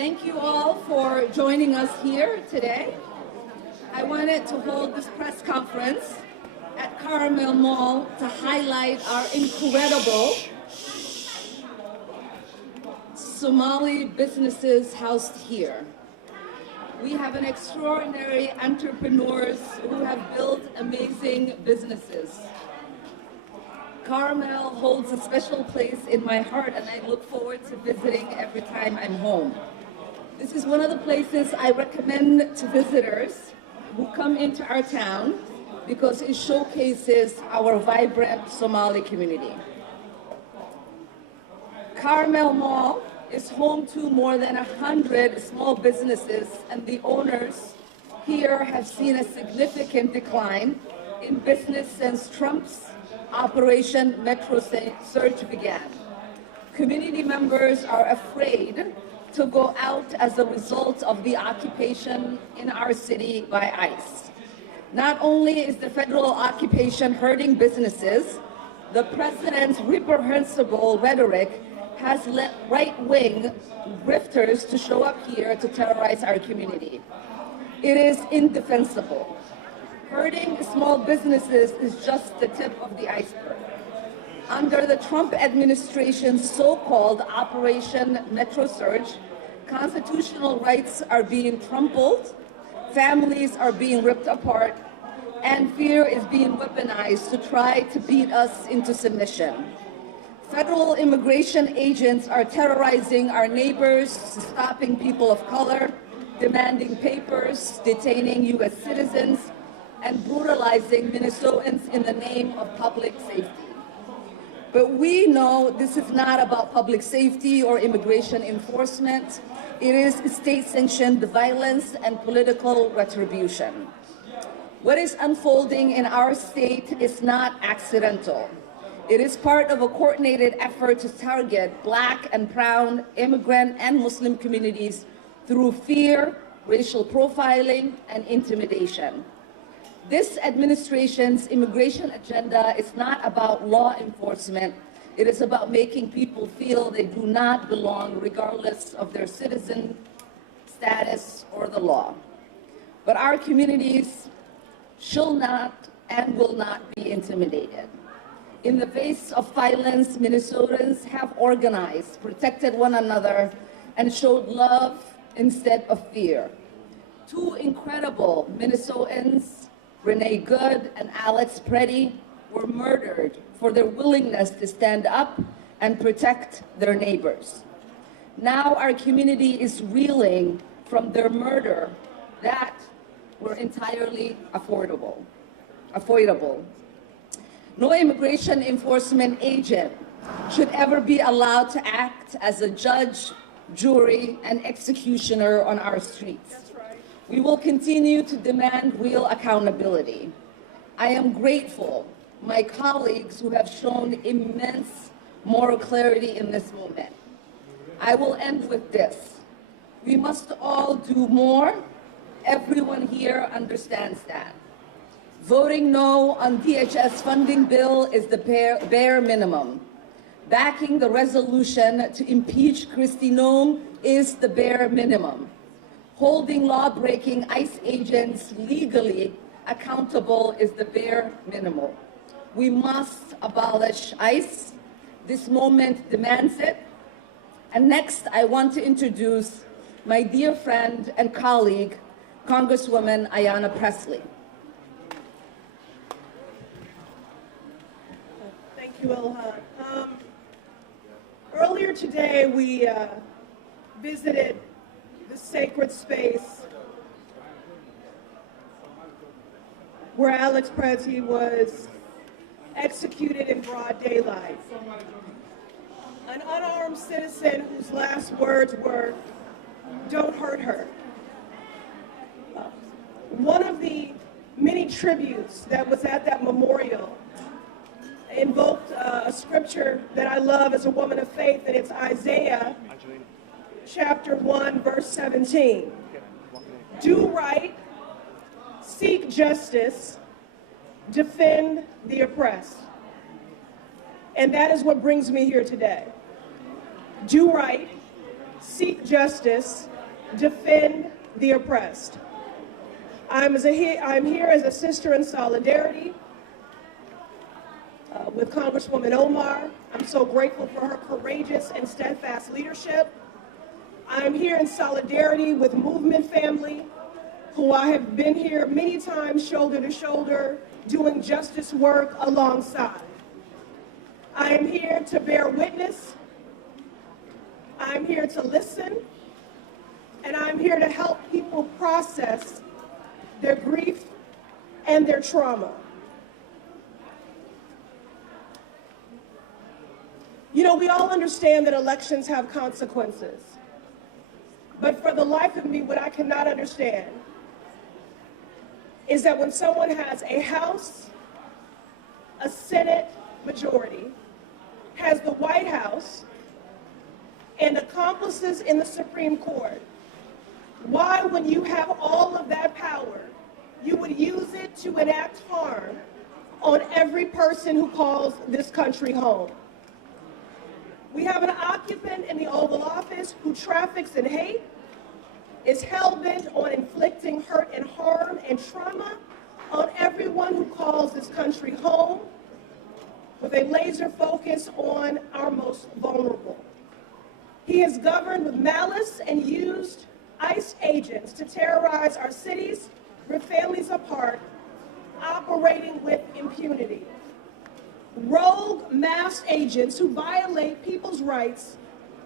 Thank you all for joining us here today. I wanted to hold this press conference at Carmel Mall to highlight our incredible Somali businesses housed here. We have an extraordinary entrepreneurs who have built amazing businesses. Carmel holds a special place in my heart, and I look forward to visiting every time I'm home. This is one of the places I recommend to visitors who come into our town because it showcases our vibrant Somali community. Carmel Mall is home to more than 100 small businesses, and the owners here have seen a significant decline in business since Trump's Operation Metro Surge began. Community members are afraid to go out as a result of the occupation in our city by ICE. Not only is the federal occupation hurting businesses, the president's reprehensible rhetoric has led right-wing grifters to show up here to terrorize our community. It is indefensible. Hurting small businesses is just the tip of the iceberg. Under the Trump administration's so-called Operation Metro Surge, constitutional rights are being trampled, families are being ripped apart, and fear is being weaponized to try to beat us into submission. Federal immigration agents are terrorizing our neighbors, stopping people of color, demanding papers, detaining U.S. citizens, and brutalizing Minnesotans in the name of public safety. But we know this is not about public safety or immigration enforcement. It is state-sanctioned violence and political retribution. What is unfolding in our state is not accidental. It is part of a coordinated effort to target Black and brown immigrant and Muslim communities through fear, racial profiling, and intimidation. This administration's immigration agenda is not about law enforcement. It is about making people feel they do not belong regardless of their citizen status or the law. But our communities shall not and will not be intimidated. In the face of violence, Minnesotans have organized, protected one another, and showed love instead of fear. Two incredible Minnesotans, Renee Good and Alex Preddy, were murdered for their willingness to stand up and protect their neighbors. Now our community is reeling from their murder that were entirely avoidable. No immigration enforcement agent should ever be allowed to act as a judge, jury, and executioner on our streets. We will continue to demand real accountability. I am grateful to my colleagues who have shown immense moral clarity in this moment. I will end with this. We must all do more. Everyone here understands that. Voting no on DHS funding bill is the bare minimum. Backing the resolution to impeach Kristi Noem is the bare minimum. Holding law-breaking ICE agents legally accountable is the bare minimum. We must abolish ICE. This moment demands it. And next, I want to introduce my dear friend and colleague, Congresswoman Ayanna Pressley. Thank you, Ilhan. Earlier today, we visited the sacred space where Alex Preddy was executed in broad daylight. An unarmed citizen whose last words were, "Don't hurt her." One of the many tributes that was at that memorial invoked a scripture that I love as a woman of faith, and it's Isaiah chapter 1, verse 17. Do right, seek justice, defend the oppressed. And that is what brings me here today. Do right, seek justice, defend the oppressed. I'm here as a sister in solidarity with Congresswoman Omar. I'm so grateful for her courageous and steadfast leadership. I'm here in solidarity with Movement family, who I have been here many times shoulder to shoulder doing justice work alongside. I am here to bear witness. I'm here to listen. And I'm here to help people process their grief and their trauma. You know, we all understand that elections have consequences. But for the life of me, what I cannot understand is that when someone has a House, a Senate majority, has the White House, and accomplices in the Supreme Court, why, when you have all of that power, you would use it to enact harm on every person who calls this country home? We have an occupant in the Oval Office who traffics in hate, is hell-bent on inflicting hurt and harm and trauma on everyone who calls this country home, with a laser focus on our most vulnerable. He has governed with malice and used ICE agents to terrorize our cities, rip families apart, operating with impunity. Rogue masked agents who violate people's rights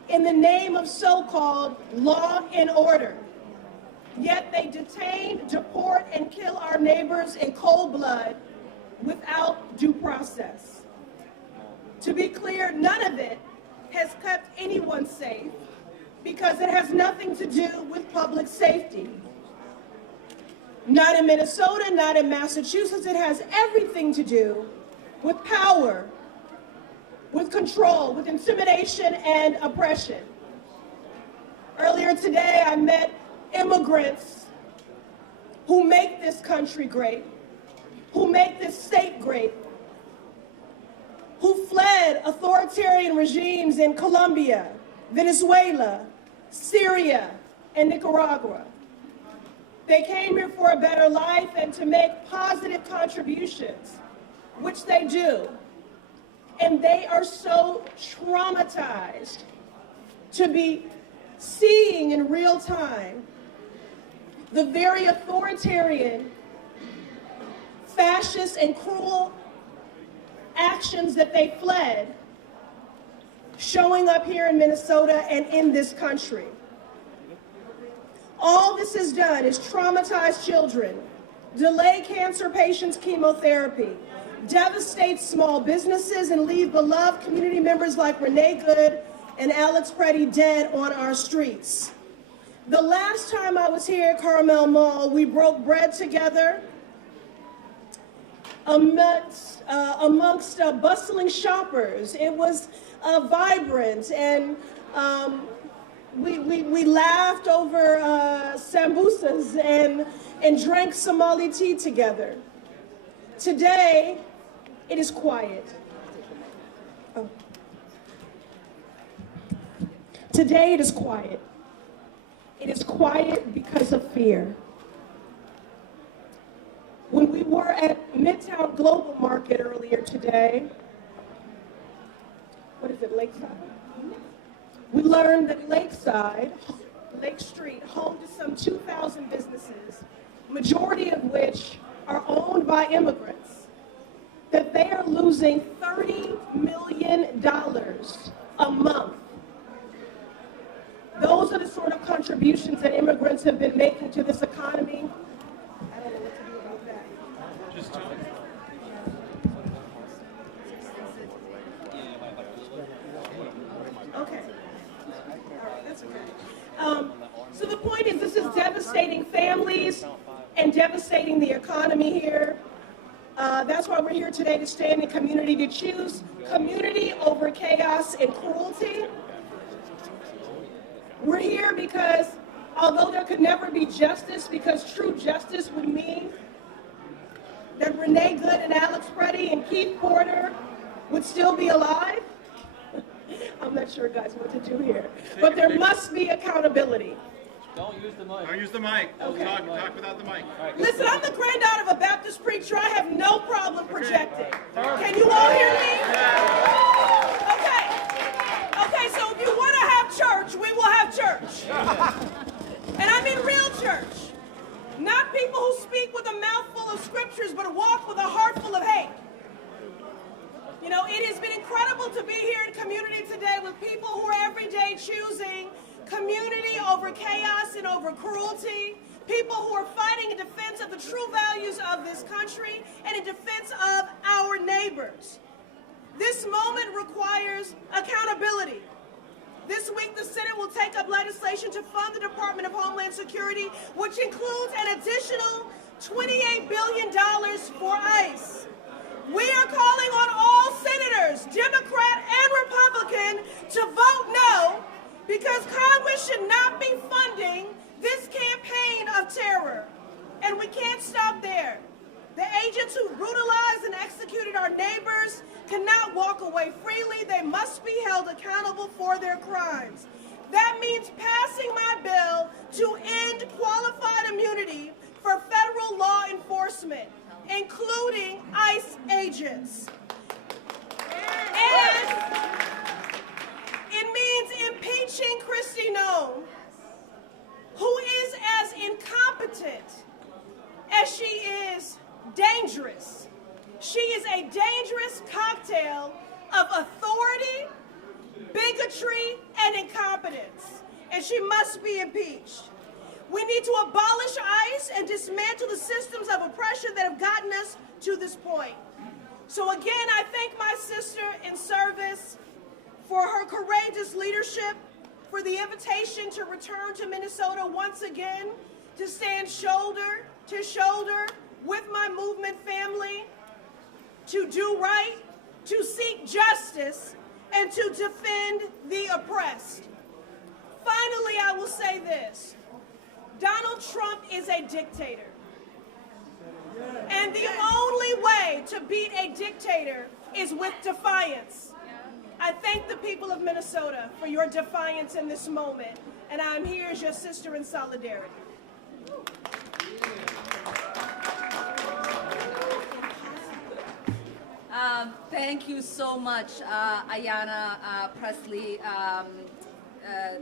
in the name of so-called law and order. Yet they detain, deport, and kill our neighbors in cold blood without due process. To be clear, none of it has kept anyone safe, because it has nothing to do with public safety. Not in Minnesota, not in Massachusetts. It has everything to do with power, with control, with intimidation and oppression. Earlier today, I met immigrants who make this country great, who make this state great, who fled authoritarian regimes in Colombia, Venezuela, Syria, and Nicaragua. They came here for a better life and to make positive contributions, which they do. And they are so traumatized to be seeing in real time the very authoritarian, fascist, and cruel actions that they fled showing up here in Minnesota and in this country. All this has done is traumatize children, delay cancer patients' chemotherapy, devastate small businesses, and leave beloved community members like Renee Good and Alex Preddy dead on our streets. The last time I was here at Carmel Mall, we broke bread together amongst bustling shoppers. It was vibrant, and we laughed over sambusas and drank Somali tea together. Today, it is quiet. Oh. Today, it is quiet. It is quiet because of fear. When we were at Midtown Global Market earlier today, what is it, Lakeside? We learned that Lakeside, Lake Street, home to some 2,000 businesses, majority of which are owned by immigrants, that they are losing $30 million a month. Those are the sort of contributions that immigrants have been making to this economy. I don't know what to do about that. Okay. All right, that's okay. So the point is, this is devastating families and devastating the economy here. That's why we're here today, to stand in community, to choose community over chaos and cruelty. We're here because although there could never be justice, because true justice would mean that Renee Good and Alex Preddy and Keith Porter would still be alive. I'm not sure, guys, what to do here. But there must be accountability. Don't use the mic. Don't use the mic. Okay. Talk without the mic. Listen, I'm the granddaughter of a Baptist preacher. I have no problem projecting. Can you all hear me? Okay. Okay, so if you want to have church, we will have church. And I mean real church. Not people who speak with a mouthful of scriptures, but walk with a heart full of hate. You know, it has been incredible to be here in community today with people who are every day choosing community over chaos and over cruelty. People who are fighting in defense of the true values of this country and in defense of our neighbors. This moment requires accountability. This week, the Senate will take up legislation to fund the Department of Homeland Security, which includes an additional $28 billion for ICE. We are calling on all senators, Democrat and Republican, to vote no, because Congress should not be funding this campaign of terror. And we can't stop there. The agents who brutalized and executed our neighbors cannot walk away freely. They must be held accountable for their crimes. That means passing my bill to end qualified immunity for federal law enforcement, including ICE agents. And it means impeaching Kristi Noem, who is as incompetent as she is dangerous. She is a dangerous cocktail of authority, bigotry, and incompetence, and she must be impeached. We need to abolish ICE and dismantle the systems of oppression that have gotten us to this point. So again, I thank my sister in service for her courageous leadership, for the invitation to return to Minnesota once again, to stand shoulder to shoulder with my movement family, to do right, to seek justice, and to defend the oppressed. Finally, I will say this. Donald Trump is a dictator. And the only way to beat a dictator is with defiance. I thank the people of Minnesota for your defiance in this moment, and I'm here as your sister in solidarity. Thank you so much, Ayanna Pressley.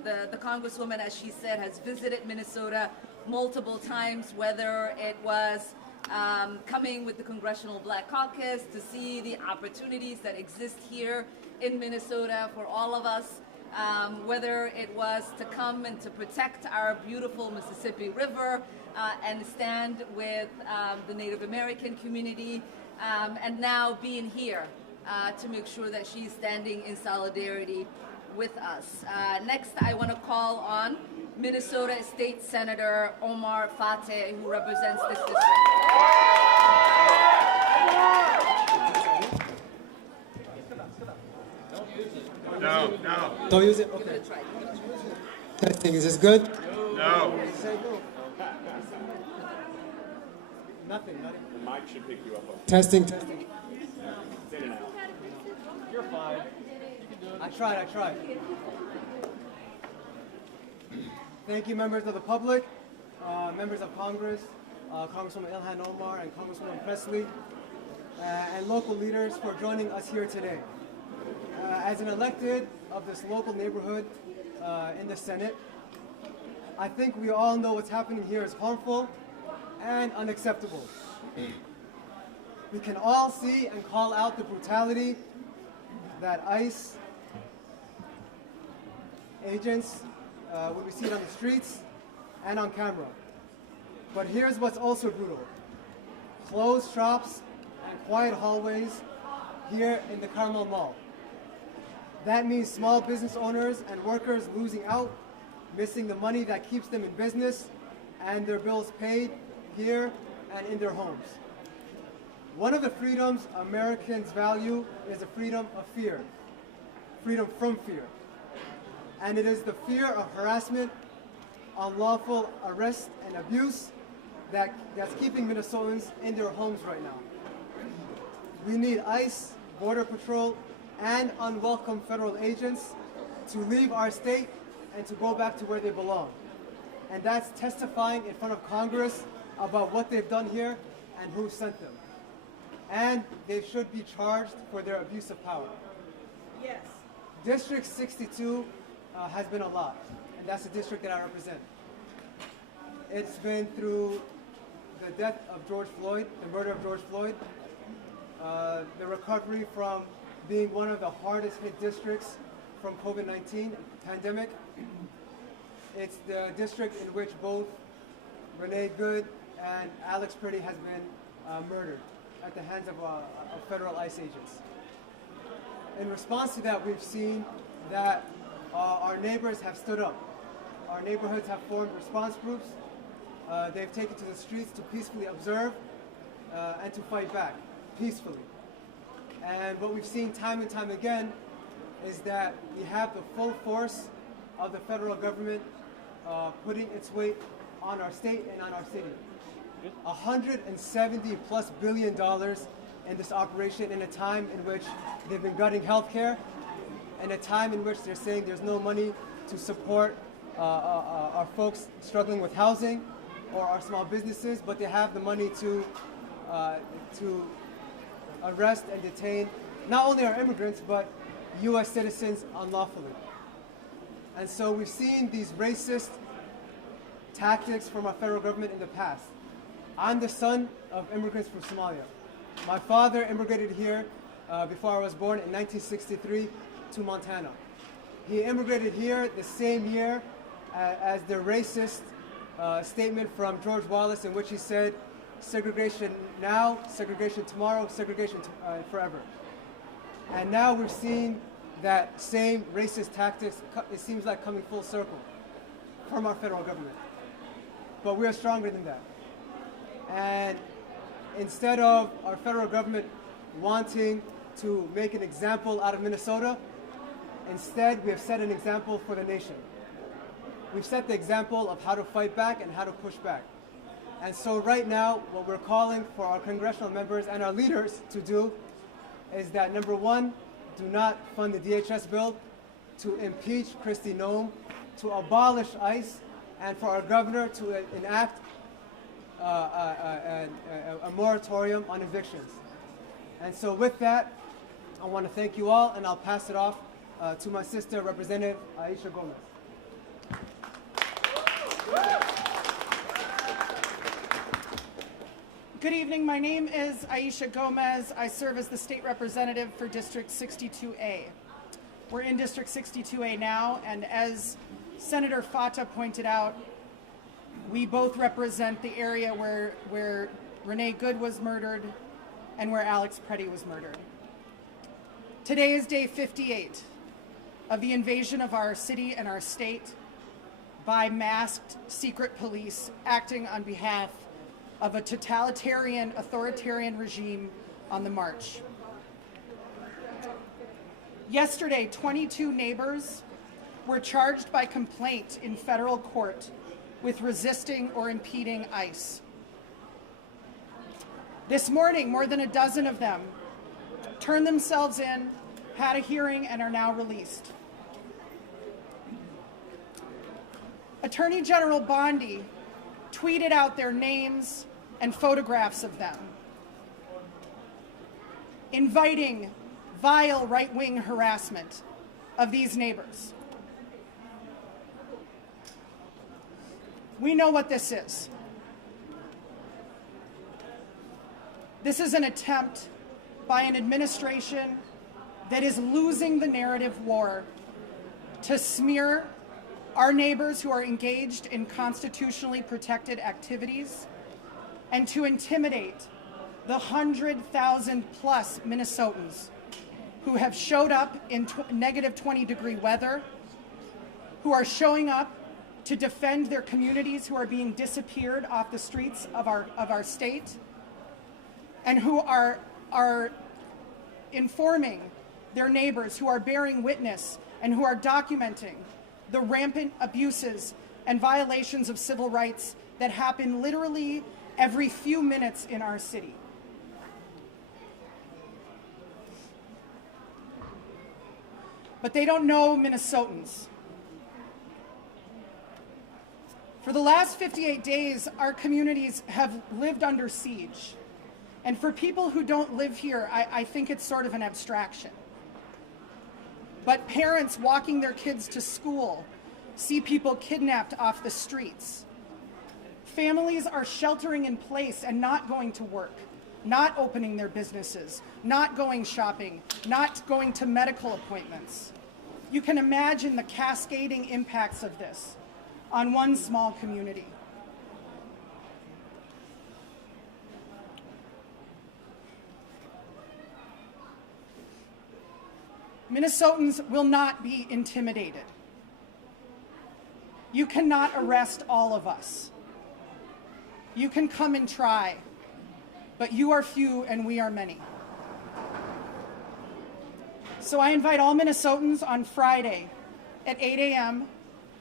The Congresswoman, as she said, has visited Minnesota multiple times, whether it was coming with the Congressional Black Caucus to see the opportunities that exist here in Minnesota for all of us, whether it was to come and to protect our beautiful Mississippi River and stand with the Native American community, and now being here to make sure that she's standing in solidarity with us. Next, I want to call on Minnesota State Senator Omar Fateh, who represents this district. No. Don't use it? Okay. Testing, is this good? No. Nothing. The mic should pick you up. Testing. You're fine. I tried. Thank you, members of the public, members of Congress, Congresswoman Ilhan Omar and Congresswoman Pressley, and local leaders for joining us here today. As an elected of this local neighborhood in the Senate, I think we all know what's happening here is harmful and unacceptable. We can all see and call out the brutality that ICE agents, when we see it on the streets and on camera. But here's what's also brutal. Closed shops and quiet hallways here in the Carmel Mall. That means small business owners and workers losing out, missing the money that keeps them in business and their bills paid here and in their homes. One of the freedoms Americans value is the freedom of fear, freedom from fear. And it is the fear of harassment, unlawful arrest, and abuse that's keeping Minnesotans in their homes right now. We need ICE, Border Patrol, and unwelcome federal agents to leave our state and to go back to where they belong. and that's testifying in front of Congress about what they've done here and who sent them. And they should be charged for their abuse of power. Yes. District 62 has been a lot, and that's the district that I represent. It's been through the death of George Floyd, the murder of George Floyd, the recovery from being one of the hardest hit districts from COVID-19 pandemic. It's the district in which both Renee Good and Alex Pretty has been murdered at the hands of federal ICE agents. In response to that, we've seen that our neighbors have stood up. Our neighborhoods have formed response groups. They've taken to the streets to peacefully observe and to fight back peacefully. And what we've seen time and time again is that we have the full force of the federal government putting its weight on our state and on our city. $170+ billion in this operation in a time in which they've been gutting healthcare, in a time in which they're saying there's no money to support our folks struggling with housing or our small businesses, but they have the money to arrest and detain not only our immigrants, but U.S. citizens unlawfully. And so we've seen these racist tactics from our federal government in the past. I'm the son of immigrants from Somalia. My father immigrated here before I was born in 1963 to Montana. He immigrated here the same year as the racist statement from George Wallace, in which he said, segregation now, segregation tomorrow, segregation forever. And now we're seeing that same racist tactics, it seems like coming full circle from our federal government. But we are stronger than that. And instead of our federal government wanting to make an example out of Minnesota, instead we have set an example for the nation. We've set the example of how to fight back and how to push back. And so right now, what we're calling for our congressional members and our leaders to do is that, number one, do not fund the DHS bill, to impeach Kristi Noem, to abolish ICE, and for our governor to enact a moratorium on evictions. And so with that, I want to thank you all, and I'll pass it off to my sister, Representative Aisha Gomez. Good evening. My name is Aisha Gomez. I serve as the state representative for District 62A. We're in District 62A now, and as Senator Fata pointed out, we both represent the area where Renee Good was murdered and where Alex Pretty was murdered. Today is day 58 of the invasion of our city and our state by masked secret police acting on behalf of a totalitarian, authoritarian regime on the march. Yesterday, 22 neighbors were charged by complaint in federal court with resisting or impeding ICE. This morning, more than a dozen of them turned themselves in, had a hearing, and are now released. Attorney General Bondi tweeted out their names and photographs of them, inviting vile right-wing harassment of these neighbors. We know what this is. This is an attempt by an administration that is losing the narrative war to smear our neighbors who are engaged in constitutionally protected activities and to intimidate the 100,000+ Minnesotans who have showed up in negative 20-degree weather, who are showing up to defend their communities who are being disappeared off the streets of our state, and who are informing their neighbors, who are bearing witness and who are documenting the rampant abuses and violations of civil rights that happen literally every few minutes in our city. But they don't know Minnesotans. For For the last 58 days, our communities have lived under siege. And for people who don't live here, I think it's sort of an abstraction. But parents walking their kids to school see people kidnapped off the streets. Families are sheltering in place and not going to work, not opening their businesses, not going shopping, not going to medical appointments. You can imagine the cascading impacts of this on one small community. Minnesotans will not be intimidated. You cannot arrest all of us. You can come and try, but you are few and we are many. So I invite all Minnesotans on Friday at 8 a.m.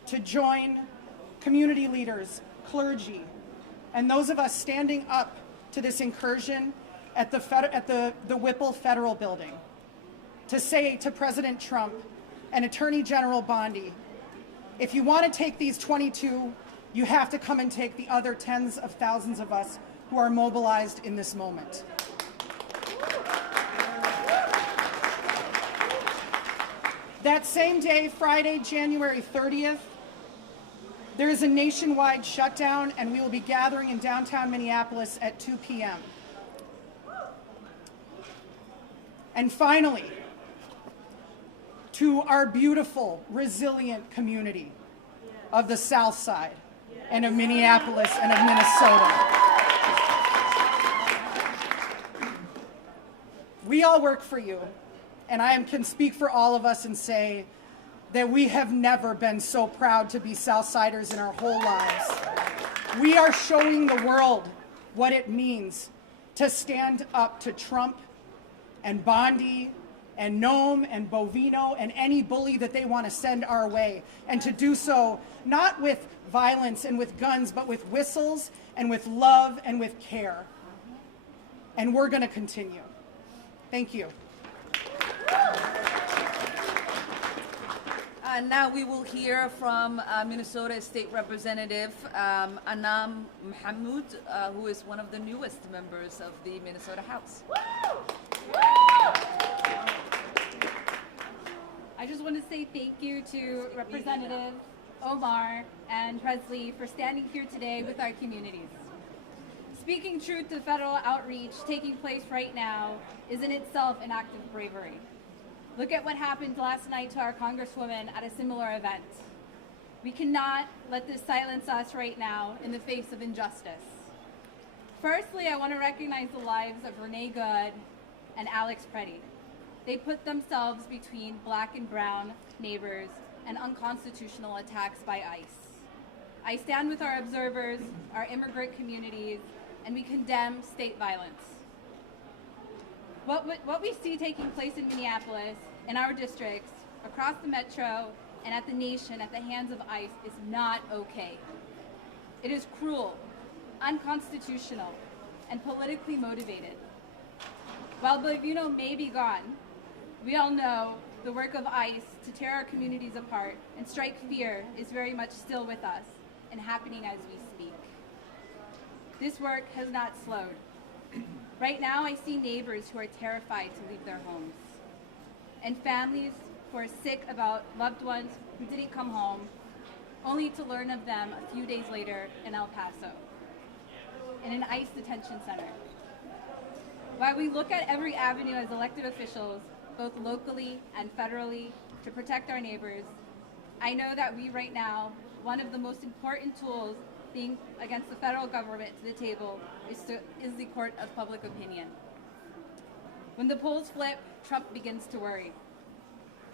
to join community leaders, clergy, and those of us standing up to this incursion at the Whipple Federal Building to say to President Trump and Attorney General Bondi, if you want to take these 22, you have to come and take the other tens of thousands of us who are mobilized in this moment. That same day, Friday, January 30th, there is a nationwide shutdown, and we will be gathering in downtown Minneapolis at 2 p.m. And finally, to our beautiful, resilient community of the South Side and of Minneapolis and of Minnesota. We all work for you, and I can speak for all of us and say that we have never been so proud to be Southsiders in our whole lives. We are showing the world what it means to stand up to Trump and Bondi and Noam and Bovino and any bully that they want to send our way, and to do so not with violence and with guns, but with whistles and with love and with care. And we're going to continue. Thank you. Now we will hear from Minnesota State Representative Anam Mahmoud, who is one of the newest members of the Minnesota House. I just want to say thank you to Representative Omar and Presley for standing here today with our communities. Speaking truth to federal outreach taking place right now is in itself an act of bravery. Look at what happened last night to our Congresswoman at a similar event. We cannot let this silence us right now in the face of injustice. Firstly, I want to recognize the lives of Renee Good and Alex Preddy. They put themselves between black and brown neighbors and unconstitutional attacks by ICE. I stand with our observers, our immigrant communities, and we condemn state violence. What we see taking place in Minneapolis, in our districts, across the metro, and at the nation at the hands of ICE is not okay. It is cruel, unconstitutional, and politically motivated. While Bovino may be gone, we all know the work of ICE to tear our communities apart and strike fear is very much still with us and happening as we speak. This work has not slowed. Right now, I see neighbors who are terrified to leave their homes, and families who are sick about loved ones who didn't come home, only to learn of them a few days later in El Paso, in an ICE detention center. While we look at every avenue as elected officials, both locally and federally, to protect our neighbors, I know that we right now, one of the most important tools being against the federal government to the table is the court of public opinion. When the polls flip, Trump begins to worry.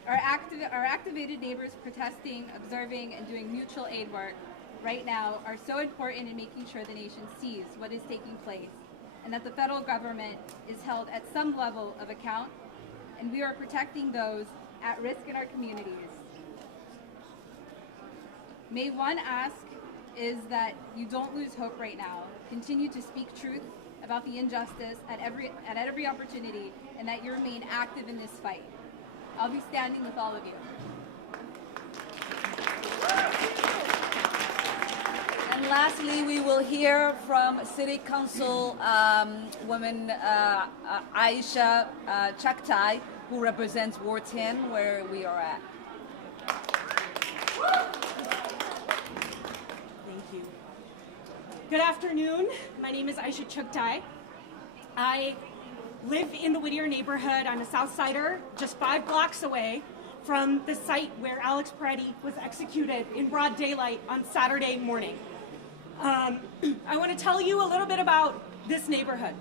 Our activated neighbors protesting, observing, and doing mutual aid work right now are so important in making sure the nation sees what is taking place and that the federal government is held at some level of account, and we are protecting those at risk in our communities. May one ask is that you don't lose hope right now. Continue to speak truth about the injustice at every opportunity, and that you remain active in this fight. I'll be standing with all of you. lastly, we will hear from City Council woman Aisha Chaktai, who represents Ward 10, where we are at. Thank you. Good afternoon. My name is Aisha Chaktai. I live in the Whittier neighborhood. I'm a South Sider, just 5 blocks away from the site where Alex Peretti was executed in broad daylight on Saturday morning. I want to tell you a little bit about this neighborhood.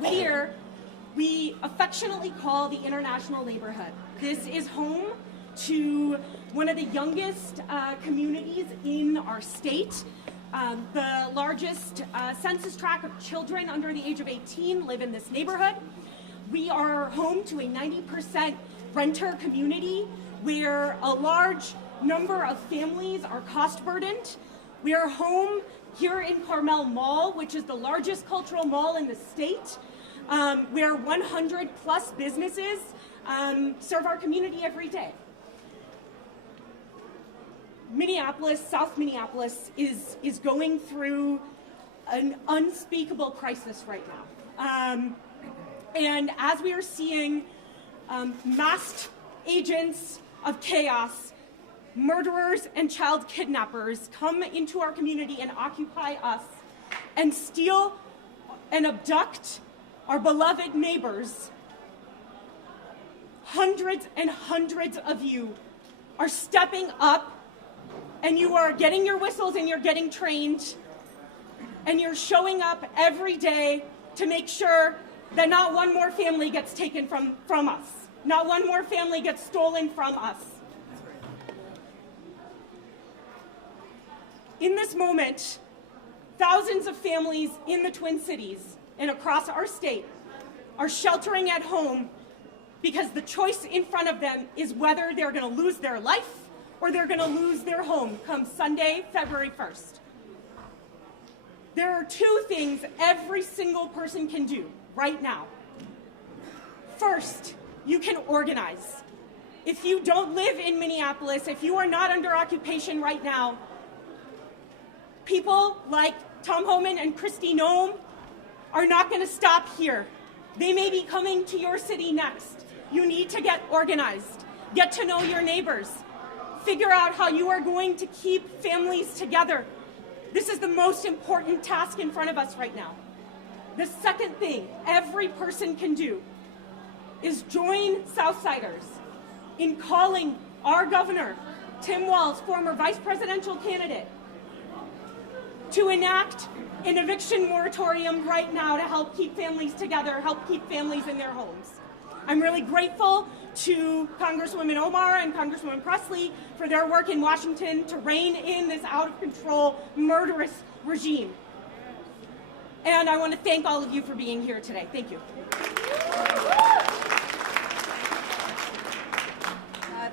Whittier, we affectionately call the International Neighborhood. This is home to one of the youngest communities in our state. The largest census tract of children under the age of 18 live in this neighborhood. We are home to a 90% renter community where a large number of families are cost burdened. We are home here in Carmel Mall, which is the largest cultural mall in the state, where 100 plus businesses serve our community every day. Minneapolis, South Minneapolis, is going through an unspeakable crisis right now. And as we are seeing masked agents of chaos, murderers and child kidnappers come into our community and occupy us and steal and abduct our beloved neighbors, hundreds and hundreds of you are stepping up, and you are getting your whistles and you're getting trained, and you're showing up every day to make sure that not one more family gets taken from us. Not one more family gets stolen from us. In this moment, thousands of families in the Twin Cities and across our state are sheltering at home because the choice in front of them is whether they're going to lose their life or they're going to lose their home come Sunday, February 1st. There are 2 things every single person can do right now. First, you can organize. If you don't live in Minneapolis, if you are not under occupation right now, people like Tom Homan and Kristi Noem are not going to stop here. They may be coming to your city next. You need to get organized. Get to know your neighbors. Figure out how you are going to keep families together. This is the most important task in front of us right now. The second thing every person can do is join Southsiders in calling our governor, Tim Walz, former vice presidential candidate, to enact an eviction moratorium right now to help keep families together, help keep families in their homes. I'm really grateful to Congresswoman Omar and Congresswoman Presley for their work in Washington to rein in this out-of-control, murderous regime. And I want to thank all of you for being here today. Thank you.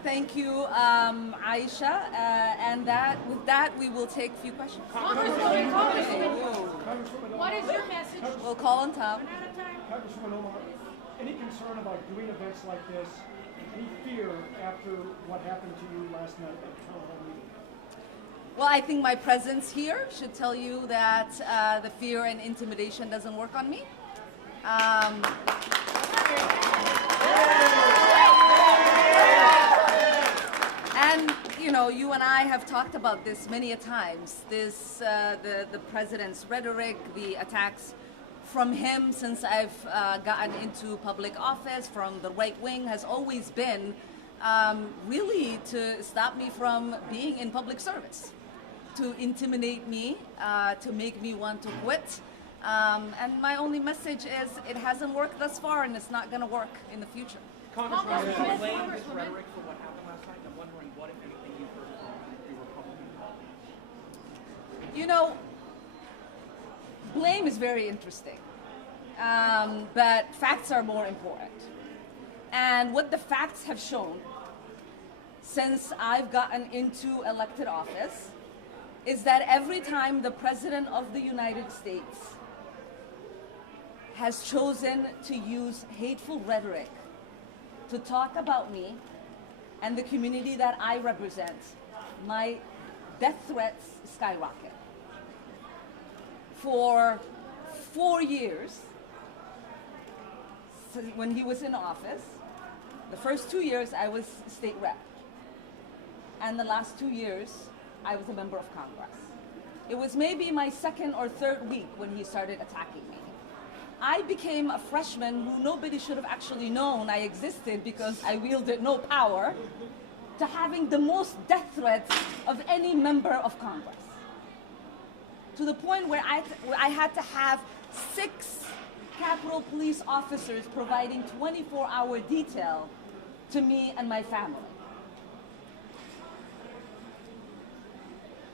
Thank you, Aisha. And with that, we will take a few questions. Congresswoman, what is your message? We'll call on top. Congresswoman Omar, any concern about doing events like this? Any fear after what happened to you last night at town hall meeting? Well, I think my presence here should tell you that the fear and intimidation doesn't work on me. And you know, you and I have talked about this many a times. This the president's rhetoric, the attacks from him since I've gotten into public office from the right wing has always been really to stop me from being in public service, to intimidate me, to make me want to quit. And my only message is it hasn't worked thus far and it's not going to work in the future. Congresswoman, blame this rhetoric for what happened last night. I'm wondering what, if anything, you've heard from your Republican colleagues. You know, blame is very interesting, but facts are more important. And what the facts have shown since I've gotten into elected office is that every time the President of the United States has chosen to use hateful rhetoric to talk about me and the community that I represent, my death threats skyrocket. for 4 years when he was in office. The first 2 years I was state rep. And the last 2 years I was a member of Congress. It was maybe my second or third week when he started attacking me. I became a freshman who nobody should have actually known I existed because I wielded no power, to having the most death threats of any member of Congress. To the point where I had to have 6 Capitol Police officers providing 24-hour detail to me and my family.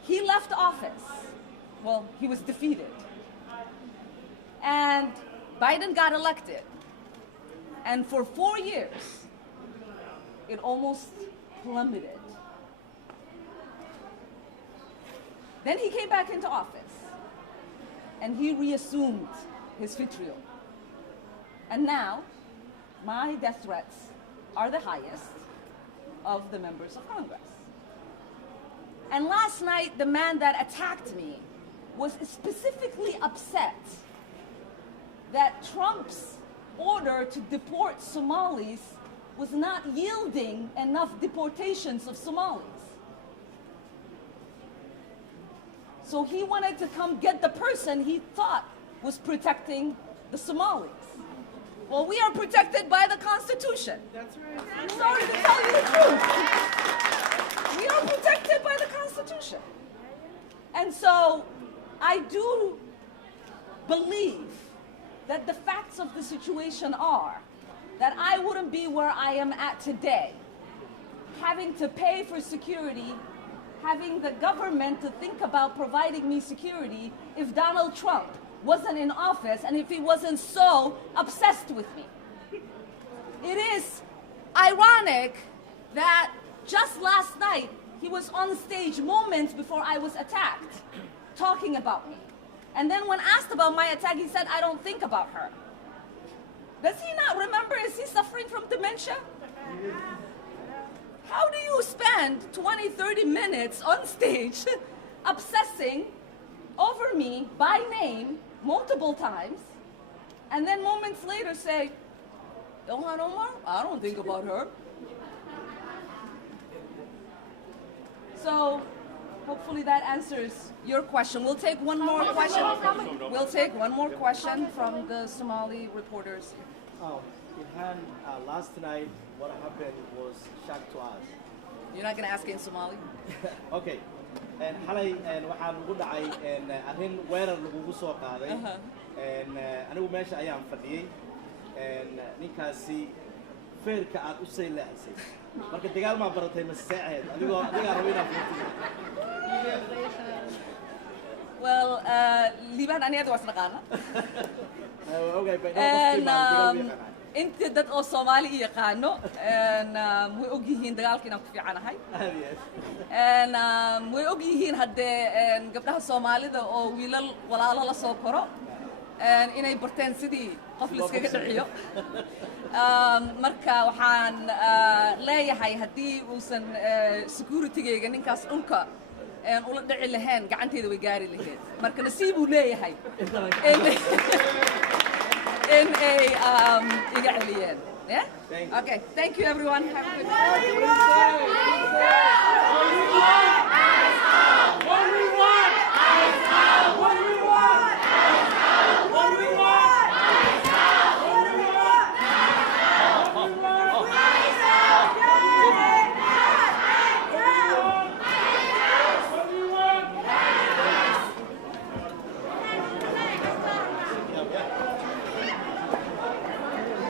He left office. Well, he was defeated. And Biden got elected. And for 4 years, it almost plummeted. Then he came back into office, and he reassumed his vitriol. And now, my death threats are the highest of the members of Congress. And last night, the man that attacked me was specifically upset that Trump's order to deport Somalis was not yielding enough deportations of Somalis. So he wanted to come get the person he thought was protecting the Somalis. Well, we are protected by the Constitution. That's right. I'm sorry to tell you the truth. We are protected by the Constitution. And so I do believe that the facts of the situation are that I wouldn't be where I am at today, having to pay for security, having the government to think about providing me security if Donald Trump wasn't in office and if he wasn't so obsessed with me. It is ironic that just last night he was on stage moments before I was attacked, talking about me. And then when asked about my attack, he said, I don't think about her. Does he not remember? Is he suffering from dementia? How do you spend 20, 30 minutes on stage obsessing over me by name multiple times, and then moments later say, Ilhan Omar? I don't think about her. So hopefully that answers your question. We'll take one more question. We'll take one more question from the Somali reporters. Ilhan, last night what happened was shock to us. You're not going to ask in Somali? Okay. And xalay waxaan ugu dhacay arrin weerar lagugu soo qaaday. Anigu meesha ayaan fadhiyay. Ninkaasi feerka aad u sii leexsay. Marka dagaal ma baratay masaacid. Adigaa rabo inaad furtid. Well, liban aniga was naqaana. Okay, but inta dad oo Soomaali yaqaano way og yihiin dagaalka inaan ku fiicanahay. Way og yihiin haddee gabdhaha Soomaalida oo wiilal walaalo la soo koro inay barteen sidii qof la iskaga dhiciyo. Marka waxaan leeyahay haddii uusan security-gayga ninkaas dhulka ula dhici lahayn gacanteeda way gaari lahayd. Marka nasiib uu leeyahay in a iga celiyeen. Yeah? Okay, thank you everyone. Have a good day.